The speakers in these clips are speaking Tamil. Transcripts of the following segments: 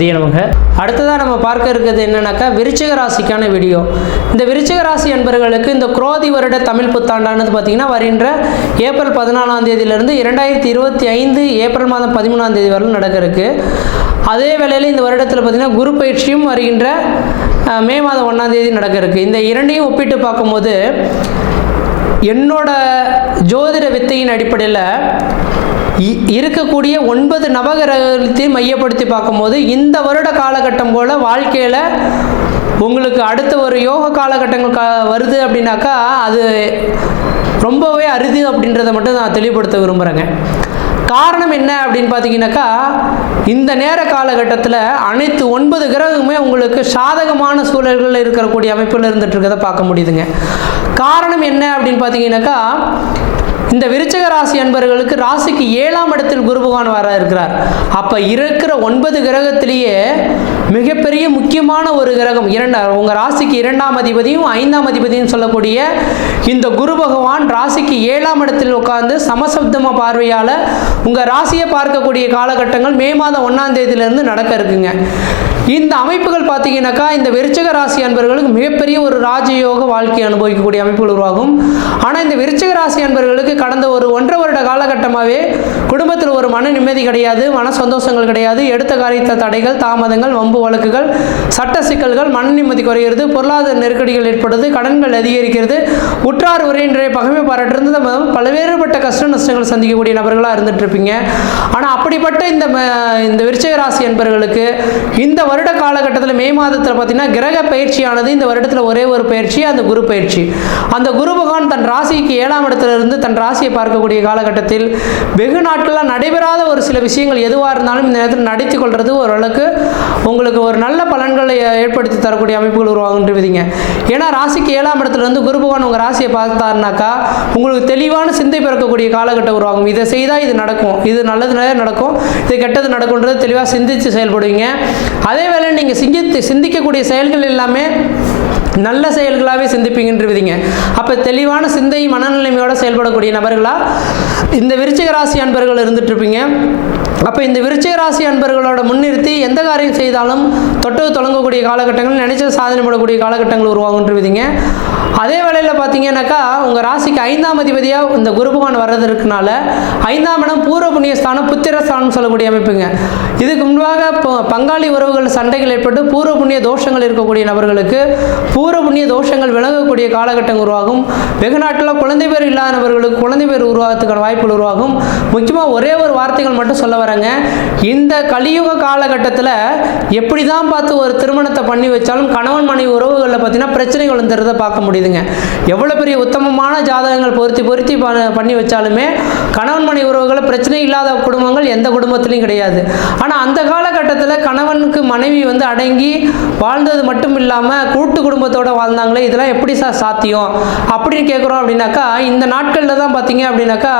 கணபதியே நமக. அடுத்ததாக நம்ம பார்க்க இருக்கிறது என்னன்னாக்கா விருச்சிக ராசிக்கான வீடியோ. இந்த விருச்சிக ராசி என்பவர்களுக்கு இந்த குரோதி வருட தமிழ் புத்தாண்டானது பார்த்தீங்கன்னா வருகின்ற ஏப்ரல் 14ஆம் தேதியிலிருந்து 2025 ஏப்ரல் மாதம் 13ஆம் தேதி வரை நடக்க இருக்கு. அதே வேளையில் இந்த வருடத்தில் பார்த்தீங்கன்னா குரு பயிற்சியும் வருகின்ற மே மாதம் 1ஆம் தேதி நடக்க இருக்கு. இந்த இரண்டையும் ஒப்பிட்டு பார்க்கும்போது என்னோட ஜோதிட வித்தையின் அடிப்படையில் இருக்கக்கூடிய 9 நவகிரகத்தையும் மையப்படுத்தி பார்க்கும்போது இந்த வருட காலகட்டம் போல் வாழ்க்கையில் உங்களுக்கு அடுத்த ஒரு யோக காலகட்டங்கள் வருது அப்படின்னாக்கா அது ரொம்பவே அரிது அப்படின்றத மட்டும் நான் தெளிவுபடுத்த விரும்புகிறேங்க. காரணம் என்ன அப்படின்னு பார்த்தீங்கன்னாக்கா இந்த நேர காலகட்டத்தில் அனைத்து 9 கிரகமுமே உங்களுக்கு சாதகமான சூழல்களில் இருக்கக்கூடிய அமைப்பில் இருந்துட்டு இருக்கிறத பார்க்க முடியுதுங்க. காரணம் என்ன அப்படின்னு பார்த்தீங்கன்னாக்கா இந்த விருச்சிக ராசி அன்பர்களுக்கு ராசிக்கு 7ஆம் இடத்தில் குரு பகவான் வர இருக்கிறார். அப்போ இருக்கிற 9 கிரகத்திலேயே மிகப்பெரிய முக்கியமான ஒரு கிரகம் உங்கள் ராசிக்கு 2ஆம் அதிபதியும் 5ஆம் அதிபதியும் சொல்லக்கூடிய இந்த குரு பகவான் ராசிக்கு 7ஆம் இடத்தில் உட்கார்ந்து சமசப்தம பார்வையால் உங்கள் ராசியை பார்க்கக்கூடிய காலகட்டங்கள் மே மாதம் 1ஆம் தேதியிலிருந்து நடக்க இருக்குங்க. இந்த அமைப்புகள் பார்த்தீங்கன்னாக்கா இந்த விருச்சிக ராசி அன்பர்களுக்கு மிகப்பெரிய ஒரு ராஜயோக வாழ்க்கை அனுபவிக்கக்கூடிய அமைப்புகள் உருவாகும். ஆனால் இந்த விருச்சிக ராசி அன்பர்களுக்கு கடந்த ஒரு 1.5 வருட காலகட்டமாகவே குடும்பத்தில் ஒரு மன நிம்மதி கிடையாது, மன சந்தோஷங்கள் கிடையாது, எடுத்த காரியத்தில் தடைகள், தாமதங்கள், வம்பு வழக்குகள், சட்ட சிக்கல்கள், மன நிம்மதி குறைகிறது, பொருளாதார நெருக்கடிகள் ஏற்படுது, கடன்கள் அதிகரிக்கிறது, உற்றார் உறவினரை பகைமை பாராட்டுறது, பல்வேறுபட்ட கஷ்ட நஷ்டங்கள் சந்திக்கக்கூடிய நபர்களாக இருந்துட்டு இருப்பீங்க. ஆனால் அப்படிப்பட்ட இந்த விருச்சிக ராசி அன்பர்களுக்கு இந்த வருட காலகட்டத்தில் மே மாதத்தில் பார்த்தீங்கன்னா கிரக பயிற்சியானது இந்த வருடத்தில் ஒரே ஒரு பயிற்சி, அந்த குரு பயிற்சி. அந்த குரு பகவான் தன் ராசிக்கு 7ஆம் இடத்திலிருந்து தன் ராசியை பார்க்கக்கூடிய காலகட்டத்தில் வெகு நாட்களாக நடைபெறாத ஒரு சில விஷயங்கள் எதுவாக இருந்தாலும் இந்த நேரத்தில் நடத்தி கொள்வது ஓரளவுக்கு உங்களுக்கு ஒரு நல்ல பலன்களை ஏற்படுத்தி தரக்கூடிய அமைப்புகள் உருவாகுன்றீங்க. ஏன்னா ராசிக்கு 7ஆம் இடத்துலேருந்து குரு பகவான் உங்கள் ராசியை பார்த்தாருனாக்கா உங்களுக்கு தெளிவான சிந்தை பிறக்கக்கூடிய காலகட்டம் உருவாகும். இதை செய்தால் இது நடக்கும், இது நல்லது நடக்கும், இது கெட்டது நடக்கும்ன்றது தெளிவாக சிந்தித்து செயல்படுவீங்க. அதே வேளை நீங்கள் சிந்திக்கக்கூடிய செயல்கள் எல்லாமே நல்ல செயல்களாகவே சிந்திப்பீங்கன்றீங்க. அப்போ தெளிவான சிந்தை மனநிலைமையோடு செயல்படக்கூடிய நபர்களாக இந்த விருச்சிக ராசி அன்பர்கள் இருந்துட்டு இருப்பீங்க. அப்போ இந்த விருச்சிக ராசி அன்பர்களோட முன்னிறுத்தி எந்த காரியம் செய்தாலும் தொட்டு தொடங்கக்கூடிய காலகட்டங்கள், நினைச்ச சாதனை பண்ணக்கூடிய காலகட்டங்கள் உருவாகுன்றீங்க. அதே வேளையில் பார்த்தீங்கன்னாக்கா உங்கள் ராசிக்கு 5ஆம் அதிபதியாக இந்த குரு பகவான் வர்றது இருக்கனால 5ஆம் இடம் பூர்வ புண்ணியஸ்தானம், புத்திரஸ்தானம் சொல்லக்கூடிய அமைப்புங்க. இதுக்கு முன்பாக பங்காளி உறவுகள் சண்டைகள் ஏற்பட்டு பூர்வ புண்ணிய தோஷங்கள் இருக்கக்கூடிய நபர்களுக்கு பூர்வ புண்ணிய தோஷங்கள் விலகக்கூடிய காலகட்டம் உருவாகும். வெகு நாட்டில் குழந்தை பேர் இல்லாத நபர்களுக்கு குழந்தை பேர் உருவாகிறதுக்கான வாய்ப்புகள் உருவாகும். முக்கியமாக ஒரே ஒரு வார்த்தைகள் மட்டும் சொல்ல வரேங்க. இந்த கலியுக காலகட்டத்தில் எப்படி தான் பார்த்து ஒரு திருமணத்தை பண்ணி வச்சாலும் கணவன் மனைவி உறவுகளில் பார்த்தீங்கன்னா பிரச்சனைகள் வந்துடுறதை பார்க்க முடியுதுங்க. எவ்வளோ பெரிய உத்தமமான ஜாதகங்கள் பொருத்தி பண்ணி வச்சாலுமே கணவன் மனைவி உறவுகளை பிரச்சனை இல்லாத குடும்பங்கள் எந்த குடும்பத்திலையும் கிடையாது. ஆனால் அந்த காலகட்டத்தில் கணவனுக்கு மனைவி அடங்கி வாழ்ந்தது மட்டும் இல்லாமல் கூட்டு குடும்பத்தோடு வாழ்ந்தாங்களே, இதெல்லாம் எப்படி சாத்தியம் அப்படின்னு கேட்குறோம். அப்படின்னாக்கா இந்த நாட்களில் தான் பார்த்தீங்க அப்படின்னாக்கா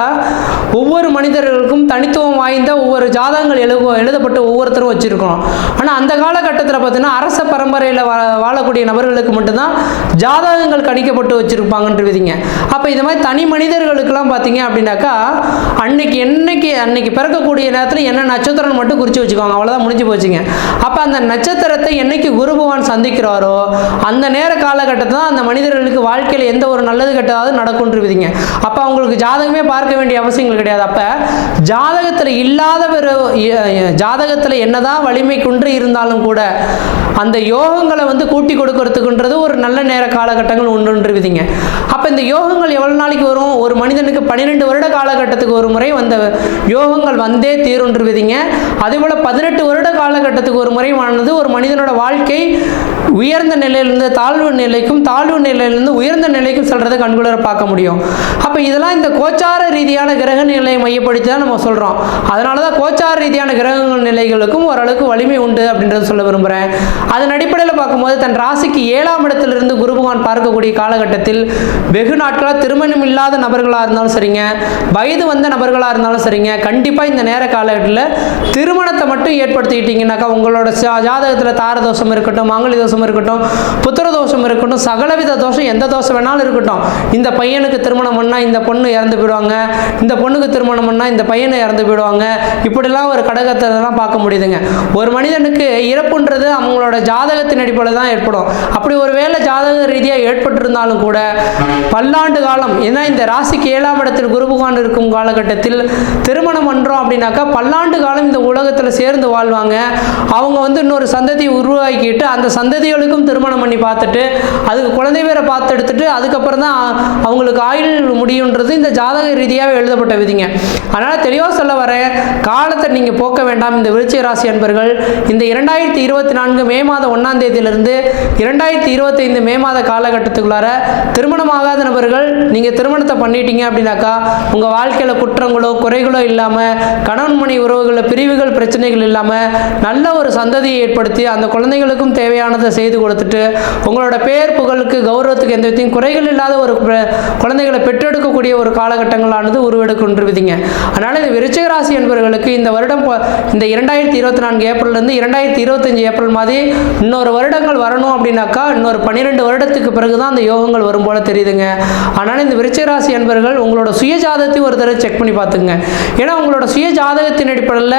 ஒவ்வொரு மனிதர்களுக்கும் தனித்துவம் வாய்ந்த ஒவ்வொரு ஜாதகங்கள் எழுதப்பட்டு ஒவ்வொருத்தரும் வச்சுருக்கோம். ஆனால் அந்த காலகட்டத்தில் பார்த்தீங்கன்னா அரச பரம்பரையில் வாழக்கூடிய நபர்களுக்கு மட்டும்தான் ஜாதகங்கள் கணிக்கப்பட்டு வச்சுருப்பாங்கன்றீங்க. அப்போ இது மாதிரி தனி மனிதர்களுக்கெல்லாம் பார்த்தீங்க அப்படின்னாக்கா அன்னைக்கு பிறக்கக்கூடிய நேரத்தில் என்ன நட்சத்திரம் மட்டும் குறித்து வச்சுக்கோங்க, அவ்வளோதான், முடிஞ்சு போச்சுங்க. அப்போ அந்த நட்சத்திரத்தை என்னைக்கு குரு பகவான் சந்திக்கிறாரோ அந்த நேர காலகட்டத்தில் தான் அந்த மனிதர்களுக்கு வாழ்க்கையில் எந்த ஒரு நல்லது கெட்டதாவது நடக்கும்ன்றீங்க. அப்போ அவங்களுக்கு ஜாதகமே பார்க்க வேண்டிய அவசியங்கள் கிடையாது. அப்போ ஜாதகத்தில் என்னதான் வலிமை குன்று இருந்தாலும் கூட அந்த யோகங்களை கூட்டி கொடுக்கறதுக்குன்றது ஒரு நல்ல நேர காலகட்டங்கள் உண்டுன்றீங்க. அப்போ இந்த யோகங்கள் எவ்வளோ நாளைக்கு வரும்? ஒரு மனிதனுக்கு 12 வருட காலகட்டத்துக்கு ஒரு முறை வந்த யோகங்கள் வந்தே தீருன்றீங்க. அதேபோல் 18 வருட காலகட்டத்துக்கு ஒரு முறை வாழ்ந்தது ஒரு மனிதனோட வாழ்க்கை உயர்ந்த நிலையிலிருந்து தாழ்வு நிலைக்கும், தாழ்வு நிலையிலிருந்து உயர்ந்த நிலைக்கும் செல்றதை கண்குளர பார்க்க முடியும். அப்போ இதெல்லாம் இந்த கோச்சார ரீதியான கிரக நிலையை மையப்படுத்தி தான் நம்ம சொல்கிறோம். அதனால தான் கோச்சார ரீதியான கிரகங்கள் நிலைகளுக்கும் ஓரளவுக்கு வலிமை உண்டு அப்படின்றத சொல்ல விரும்புகிறேன். அதன் அடிப்படையில் பார்க்கும்போது தன் ராசிக்கு 7ஆம் இடத்திலிருந்து குரு பகவான் பார்க்கக்கூடிய இருக்கக்கூடிய காலகட்டத்தில் வெகு நாட்களாக திருமணம் இல்லாத நபர்களாக இருந்தாலும் சரிங்க, வயது வந்த நபர்களாக இருந்தாலும் சரிங்க, கண்டிப்பாக இந்த நேர காலகட்டத்தில் திருமணத்தை மட்டும் ஏற்படுத்திக்கிட்டீங்கன்னாக்கா உங்களோட ஜாதகத்தில் தார தோஷம் இருக்கட்டும், மாங்கலி தோஷம் இருக்கட்டும், புத்திர தோஷம் இருக்கட்டும், சகலவித தோஷம், எந்த தோஷம் வேணாலும் இருக்கட்டும், இந்த பையனுக்கு திருமணம் பண்ணால் இந்த பொண்ணு இறந்து போயிடுவாங்க, இந்த பொண்ணுக்கு திருமணம் பண்ணால் இந்த பையனை இறந்து போயிடுவாங்க, இப்படிலாம் ஒரு கடகத்திலலாம் பார்க்க முடியுதுங்க. ஒரு மனிதனுக்கு இறப்புன்றது அவங்களோட ஜாதகத்தின் அடிப்படையில் தான் ஏற்படும். அப்படி ஒரு வேளை ஜாதக ரீதியாக ஏற்பட்டிருந்தாலும் கூட பல்லாண்டு காலம், ஏன்னா இந்த ராசிக்கு 7ஆம் இடத்தில் குரு பகவான் இருக்கும் காலகட்டத்தில் திருமணம் பண்ணுறோம் அப்படின்னாக்கா பல்லாண்டு காலம் இந்த உலகத்தில் சேர்ந்து வாழ்வாங்க. அவங்க இன்னொரு சந்ததியை உருவாக்கிட்டு அந்த சந்ததிகளுக்கும் திருமணம் பண்ணி பார்த்துட்டு அதுக்கு குழந்தை பேரை பார்த்து எடுத்துட்டு அதுக்கப்புறம் தான் அவங்களுக்கு ஆயுள் முடியுன்றது இந்த ஜாதக ரீதியாக எழுதப்பட்ட விதிங்க. அதனால் தெளிவாக சொல்ல வர காலத்தை நீங்கள் போக்க வேண்டாம். இந்த விருச்சிக ராசி அன்பர்கள் இந்த 2024 மே மாதம் 1ஆம் தேதியிலிருந்து 2025 மே மாத காலகட்டத்துக்குள்ளார திருமணமாகாத நபர்கள் நீங்கள் திருமணத்தை பண்ணிட்டீங்க அப்படின்னாக்கா உங்கள் வாழ்க்கையில் குற்றங்களோ குறைகளோ இல்லாமல், கணவன் மணி உறவுகளில் பிரிவுகள் பிரச்சனைகள் இல்லாமல் நல்ல ஒரு சந்ததியை ஏற்படுத்தி அந்த குழந்தைகளுக்கும் தேவையானதை செய்து கொடுத்துட்டு உங்களோட பேர் புகழுக்கு கௌரவத்துக்கு எந்த விதத்தையும் குறைகள் இல்லாத ஒரு குழந்தைகளை பெற்றெடுக்கக்கூடிய ஒரு காலகட்டங்களானது உருவெடுக்கின்றுவிதிங்க. அதனால் இந்த விருச்சிக ராசி என்பவர்களுக்கு இந்த வருடம் இந்த 2024 ஏப்ரல்லேருந்து 2025 ஏப்ரல் மாதிரி இன்னொரு வருடங்கள் வரணும் அப்படின்னாக்கா இன்னொரு 12 வருடத்துக்கு பிறகு தான் அந்த யோகங்கள் வரும் போல தெரியுதுங்க. அதனால் இந்த விருச்சிக ராசி என்பவர்கள் உங்களோட சுய ஜாதகத்தையும் ஒரு தடவை செக் பண்ணி பார்த்துங்க. ஏன்னா உங்களோட சுய ஜாதகத்தின் அடிப்படையில்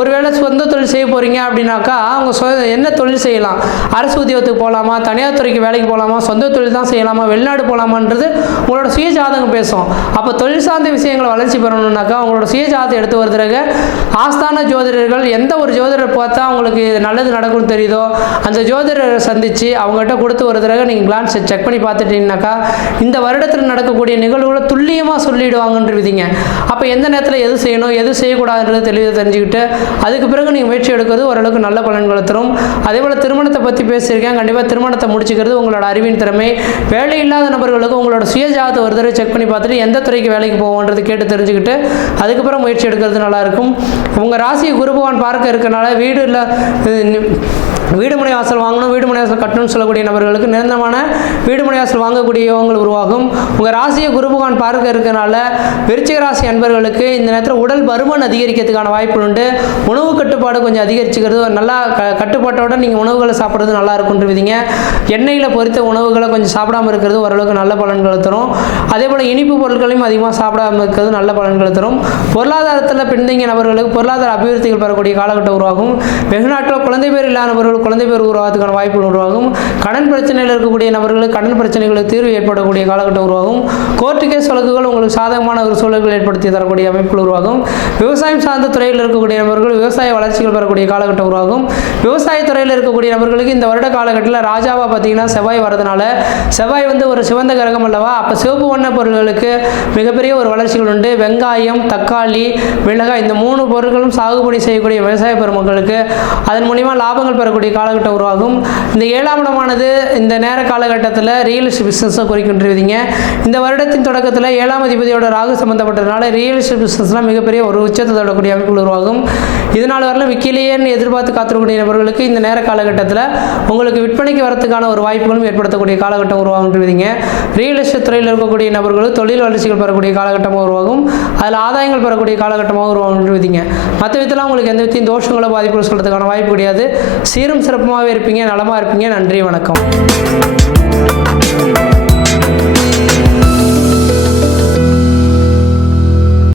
ஒருவேளை சொந்த தொழில் செய்ய போகிறீங்க அப்படின்னாக்கா அவங்க என்ன தொழில் செய்யலாம், அரசு உத்தியோகத்துக்கு போகலாமா, தனியார் துறைக்கு வேலைக்கு போகலாமா, சொந்த தொழில் தான் செய்யலாமா, வெளிநாடு போகலாமான்றது உங்களோட சுய ஜாதகம் பேசும். அப்போ தொழில் சார்ந்த விஷயங்களை வளர்ச்சி பெறணும்னாக்கா உங்களோட சுய ஜாதகத்தை எடுத்து வருதுறங்க ஆஸ்தான ஜோதிடர்கள் எந்த ஒரு ஜோதிடரை பார்த்தா அவங்களுக்கு நல்லது நடக்கும்னு தெரியுதோ அந்த ஜோதிடரை சந்தித்து அவங்ககிட்ட கொடுத்து ஒரு தடவை நீங்கள் கிளான்ஸ் செக் பண்ணி பார்த்துட்டீங்கன்னாக்கா இந்த வருடத்தில் நடக்கக்கூடிய நிகழ்வுகளை துல்லியமாக சொல்லிவிடுவாங்கன்ற விதிங்க. அப்போ எந்த நேரத்தில் எது செய்யணும் எது செய்யக்கூடாதுன்றது தெளிவாக தெரிஞ்சுக்கிட்டு அதுக்கு பிறகு நீங்கள் முயற்சி எடுக்கிறது ஓரளவுக்கு நல்ல பலன்களை தரும். அதே போல் திருமணத்தை பற்றி பேசியிருக்கேன். கண்டிப்பாக திருமணத்தை முடிச்சுக்கிறது உங்களோட அறிவின் திறமை. வேலை இல்லாத நபர்களுக்கு உங்களோட சுய ஜாதகத்தை ஒரு தடவை செக் பண்ணி பார்த்துட்டு எந்த துறைக்கு வேலைக்கு போவோன்றது கேட்டு தெரிஞ்சுக்கிட்டு அதுக்கப்புறம் முயற்சி எடுக்கிறது நல்லாயிருக்கும். உங்கள் ராசியை குரு பகவான் பார்க்க இருக்கனால வீடு மனை வாசல் வாங்கணும், வீடு மனை வாசல் கட்டணும்னு சொல்லக்கூடிய நபர்களுக்கு நிரந்தரமான வீடு மனை வாசல் வாங்கக்கூடிய யோகங்கள் உருவாகும். உங்கள் ராசியை குரு பகவான் பார்க்க இருக்கனால விருச்சிக ராசி அன்பர்களுக்கு இந்த நேரத்தில் உடல் பருமன் அதிகரிக்கிறதுக்கான வாய்ப்பு உண்டு. உணவு கட்டுப்பாடு கொஞ்சம் அதிகரிச்சுக்கிறது நல்லா கட்டுப்பாட்டோட நீங்கள் உணவுகளை சாப்பிட்றது நல்லா இருக்குன்ற விதிங்க. எண்ணெயில் பொரித்த உணவுகளை கொஞ்சம் சாப்பிடாமல் இருக்கிறது ஓரளவுக்கு நல்ல பலன்களை தரும். அதே போல் இனிப்பு பொருட்களையும் அதிகமாக சாப்பிடாமல் இருக்கிறது நல்ல பலன்களை தரும். பொருளாதாரத்தில் பின்தங்கிய நபர்களுக்கு பொருளாதார அபிவிருத்திகள் பெறக்கூடிய காலகட்டம் உருவாகும். வெகு நாட்களில் குழந்தை பேர் இல்லாத நபர்கள் குழந்தை பேர் உருவாகிறதுக்கான வாய்ப்புகள் உருவாகும். கடன் பிரச்சனையில் இருக்கக்கூடிய நபர்களுக்கு கடன் பிரச்சனைகளுக்கு தீர்வு ஏற்படக்கூடிய காலகட்டம் உருவாகும். கோர்ட்டு கேஸ் வழக்குகள் உங்களுக்கு சாதகமான ஒரு சூழல்கள் ஏற்படுத்தி தரக்கூடிய அமைப்புகள் உருவாகும். விவசாயம் சார்ந்த துறையில் இருக்கக்கூடிய நபர்கள் விவசாய வளர்ச்சிகள் பெறக்கூடிய காலகட்டம் உருவாகும். விவசாய துறையில் இருக்கக்கூடிய நபர்களுக்கு இந்த வருட காலகட்டத்தில் ராஜாவாக பார்த்தீங்கன்னா செவ்வாய் வரதுனால, செவ்வாய் ஒரு சிவந்த கிரகம் அல்லவா, அப்போ சிவப்பு வண்ண பொருட்களுக்கு மிகப்பெரிய ஒரு வளர்ச்சிகள் உண்டு. வெங்காயம், தக்காளி, மிளகாய் இந்த 3 பொருட்களும் சாகுபடி செய்யக்கூடிய விவசாய பெருமக்களுக்கு அதன் மூலிமா லாபங்கள் பெறக்கூடிய காலகட்டம் உருவாகும். இந்த 7ஆம் இடமானது இந்த நேர காலகட்டத்தில் ரியல் எஸ்டேட் பிஸ்னஸை குறிக்கின்றீங்க. இந்த வருடத்தின் தொடக்கத்தில் 7ஆம் அதிபதியோட ராகு சம்பந்தப்பட்டதுனால ரியல் எஸ்டேட் பிஸ்னஸ்லாம் மிகப்பெரிய ஒரு உச்சத்தை தொடரக்கூடிய அமைப்புகள் உருவாகும். இதனால் வரல விக்கிலேன்னு எதிர்பார்த்து காத்திருக்கக்கூடிய நபர்களுக்கு இந்த நேர காலகட்டத்தில் உங்களுக்கு விற்பனைக்கு வரத்துக்கான ஒரு வாய்ப்புகளும் ஏற்படுத்தக்கூடிய காலகட்டம் உருவாகுன்றீங்க. ரியல் எஸ்டேட் துறையில் இருக்கக்கூடிய நபர்களுக்கு தொழில் வளர்ச்சிகள் பெறக்கூடிய காலகட்டமாக உருவாகும். அதில் ஆதாயங்கள் பெறக்கூடிய காலகட்டமாக உருவாகுன்றீங்க. மற்ற விதத்தில் உங்களுக்கு எந்த விதத்தையும் தோஷங்களோ பாதிப்புகள் சொல்கிறதுக்கான வாய்ப்பு கிடையாது. சீரும் சிறப்புமாகவே இருப்பீங்க, நலமாக இருப்பீங்க. நன்றி, வணக்கம்.